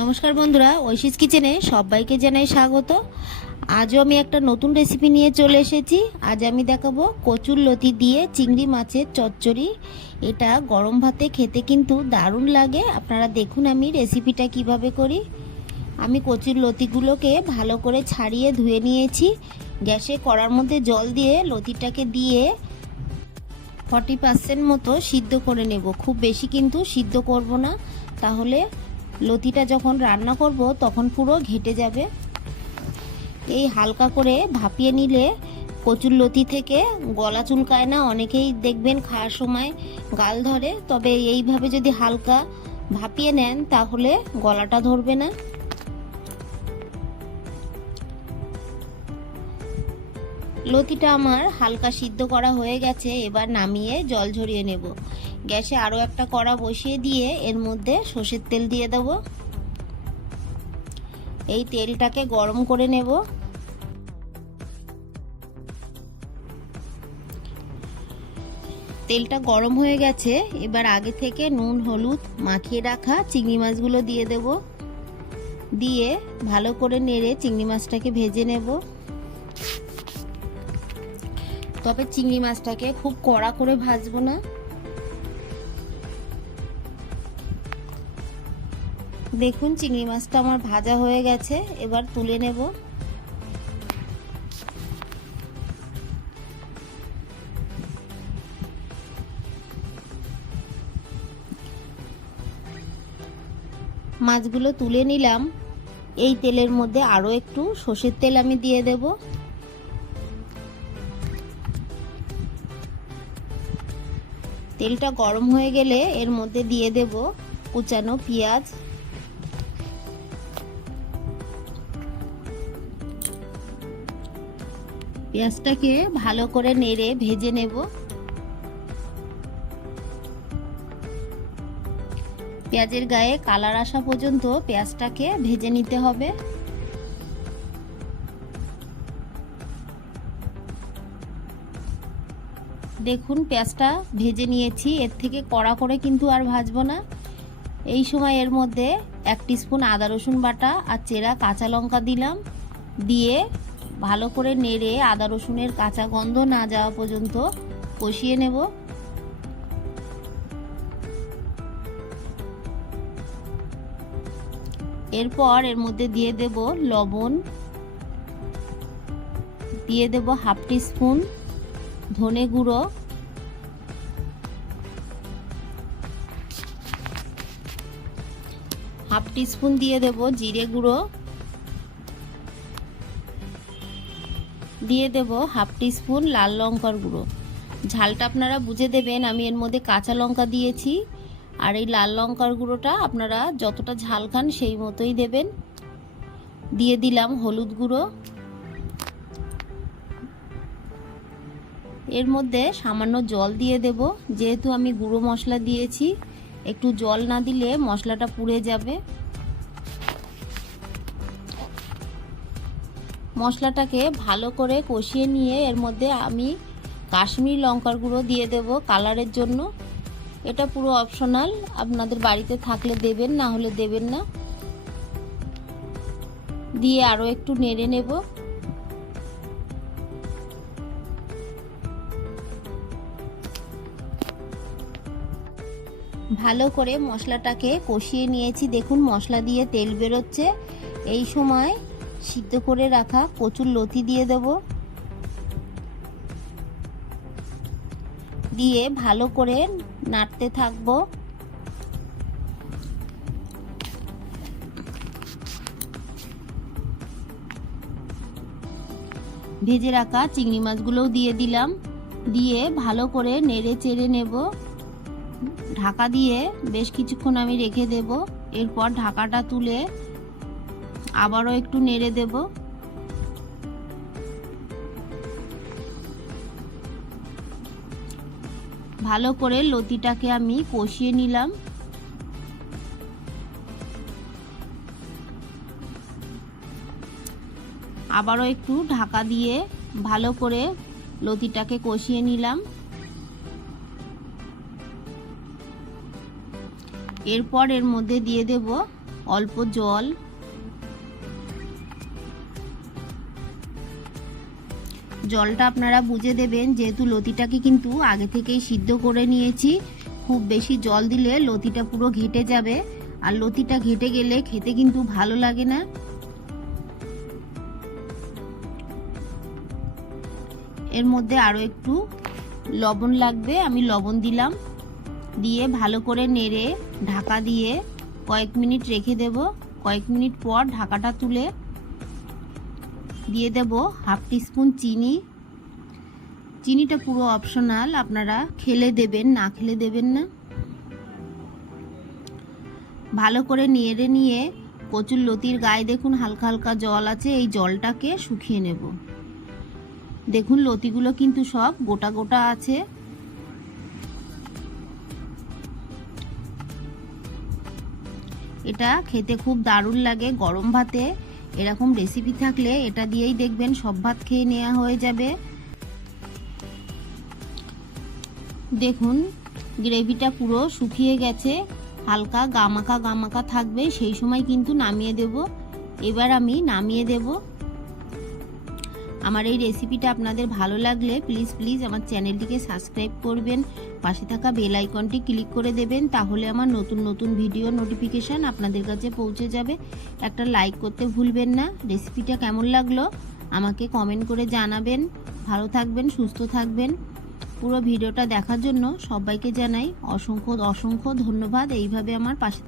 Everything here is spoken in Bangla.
নমস্কার বন্ধুরা, ঐশীস কিচেনে সবাইকে জানাই স্বাগত। আজও আমি একটা নতুন রেসিপি নিয়ে চলে এসেছি। আজ আমি দেখাবো কচুর লতি দিয়ে চিংড়ি মাছের চচ্চড়ি। এটা গরম ভাতে খেতে কিন্তু দারুণ লাগে। আপনারা দেখুন আমি রেসিপিটা কিভাবে করি। আমি কচুর লতিগুলোকে ভালো করে ছাড়িয়ে ধুয়ে নিয়েছি। গ্যাসে কড়ার মধ্যে জল দিয়ে লতিটাকে দিয়ে 40% মতো সিদ্ধ করে নেব। খুব বেশি কিন্তু সিদ্ধ করব না, তাহলে লতিটা যখন রান্না করব তখন পুরো ঘেটে যাবে। এই হালকা করে ভাপিয়ে নিলে কচুর লতি থেকে গলা চুলকায় না। অনেকেই দেখবেন খাওয়ার সময় গাল ধরে, তবে এইভাবে যদি হালকা ভাপিয়ে নেন তাহলে গলাটা ধরবে না। লতিটা আমার হালকা সিদ্ধ করা হয়ে গেছে, এবার নামিয়ে জল ঝরিয়ে নেব। গ্যাসে আরও একটা কড়া বসিয়ে দিয়ে এর মধ্যে সর্ষের তেল দিয়ে দেব। এই তেলটাকে গরম করে নেব। তেলটা গরম হয়ে গেছে, এবার আগে থেকে নুন হলুদ মাখিয়ে রাখা চিংড়ি মাছগুলো দিয়ে দেব। দিয়ে ভালো করে নেড়ে চিংড়ি মাছটাকে ভেজে নেব। তবে চিংড়ি মাছটাকে খুব কড়া করে ভাজবো না। দেখুন চিংড়ি মাছটা আমার ভাজা হয়ে গেছে, এবার তুলে নেব। মাছগুলো তুলে নিলাম। এই তেলের মধ্যে আরও একটু সর্ষের তেল আমি দিয়ে দেব। তেলটা গরম হয়ে গেলে এর মধ্যে দিয়ে দেব কুচানো পেঁয়াজ। পেঁয়াজটাকে ভালো করে নেড়ে ভেজে নেব। পেঁয়াজের গায়ে কালার আসা পর্যন্ত পেঁয়াজটাকে ভেজে নিতে হবে। দেখুন পেঁয়াজটা ভেজে নিয়েছি, এর থেকে কড়া করে কিন্তু আর ভাজবো না। এই সময় এর মধ্যে 1 টিস্পুন আদা রসুন বাটা আর চেরা কাঁচা লঙ্কা দিলাম। দিয়ে ভালো করে নেড়ে আদা রসুনের কাঁচা গন্ধ না যাওয়া পর্যন্ত কষিয়ে নেব। এরপর এর মধ্যে দিয়ে দেব লবণ, দিয়ে দেব 1/2 টিস্পুন ধনে গুঁড়ো, হাফ টিস্পুন দিয়ে দেব জিরে গুঁড়ো, দিয়ে দেব 1/2 টিস্পুন লাল লঙ্কার গুঁড়ো। ঝালটা আপনারা বুঝে দেবেন, আমি এর মধ্যে কাঁচা লঙ্কা দিয়েছি। আর এই লাল লঙ্কার গুঁড়োটা আপনারা যতটা ঝাল খান সেই মতোই দেবেন। দিয়ে দিলাম হলুদ গুঁড়ো। এর মধ্যে সামান্য জল দিয়ে দেব, যেহেতু আমি গুঁড়ো মশলা দিয়েছি। একটু জল না দিলে মশলাটা পুড়ে যাবে। মশলাটাকে ভালো করে কষিয়ে নিয়ে এর মধ্যে আমি কাশ্মীরি লঙ্কার গুঁড়ো দিয়ে দেব কালারের জন্য। এটা পুরো অপশনাল, আপনাদের বাড়িতে থাকলে দেবেন, না হলে দেবেন না। দিয়ে আরও একটু নেড়ে নেব। ভালো করে মশলাটাকে কষিয়ে নিয়েছি। দেখুন মশলা দিয়ে তেল বেরোচ্ছে। এই সময় সিদ্ধ করে রাখা কচুর লতি দিয়ে দেব। দিয়ে ভালো করে নাড়তে থাকবো। ভেজে রাখা চিংড়ি মাছগুলোও দিয়ে দিলাম। দিয়ে ভালো করে নেড়ে চেড়ে নেব। ঢাকা দিয়ে বেশ কিছুক্ষণ আমি রেখে দেব। এরপর ঢাকাটা তুলে আবারও একটু নেড়ে দেব। ভালো করে লতিটাকে আমি কষিয়ে নিলাম। আবারও একটু ঢাকা দিয়ে ভালো করে লতিটাকে কষিয়ে নিলাম। এরপর এর মধ্যে দিয়ে দেব অল্প জল, জলটা আপনারা বুঝে দেবেন, যেহেতু লতিটাকে কিন্তু আগে থেকেই সিদ্ধ করে নিয়েছি। খুব বেশি জল দিলে লতিটা পুরো ঘেটে যাবে, আর লতিটা ঘেটে গেলে খেতে কিন্তু ভালো লাগে না। এর মধ্যে আরও একটু লবণ লাগবে, আমি লবণ দিলাম। দিয়ে ভালো করে নেড়ে ঢাকা দিয়ে কয়েক মিনিট রেখে দেব। কয়েক মিনিট পর ঢাকাটা তুলে দিয়ে দেব হাফ টিস্পুন চিনি। চিনিটা পুরো অপশনাল, আপনারা খেলে দেবেন, না খেলে দেবেন না। ভালো করে নেড়ে নিয়ে কচুর লতির গায়ে দেখুন হালকা হালকা জল আছে, এই জলটাকে শুকিয়ে নেব। দেখুন লতিগুলো কিন্তু সব গোটা গোটা আছে। এটা খেতে খুব দারুণ লাগে গরম ভাতে। এরকম রেসিপি থাকলে এটা দিয়েই দেখবেন সব ভাত খেয়ে নেওয়া হয়ে যাবে। দেখুন গ্রেভিটা পুরো শুকিয়ে গেছে, হালকা গামাকা গামাকা থাকবে, সেই সময় কিন্তু নামিয়ে দেব। এবার আমি নামিয়ে দেব। আমার এই রেসিপিটা আপনাদের ভালো লাগলে প্লিজ আমার চ্যানেলটিকে সাবস্ক্রাইব করবেন, পাশে থাকা বেল আইকনটি ক্লিক করে দেবেন, তাহলে আমার নতুন নতুন ভিডিও নোটিফিকেশান আপনাদের কাছে পৌঁছে যাবে। একটা লাইক করতে ভুলবেন না। রেসিপিটা কেমন লাগলো আমাকে কমেন্ট করে জানাবেন। ভালো থাকবেন, সুস্থ থাকবেন। পুরো ভিডিওটা দেখার জন্য সবাইকে জানাই অসংখ্য অসংখ্য ধন্যবাদ। এইভাবে আমার পাশে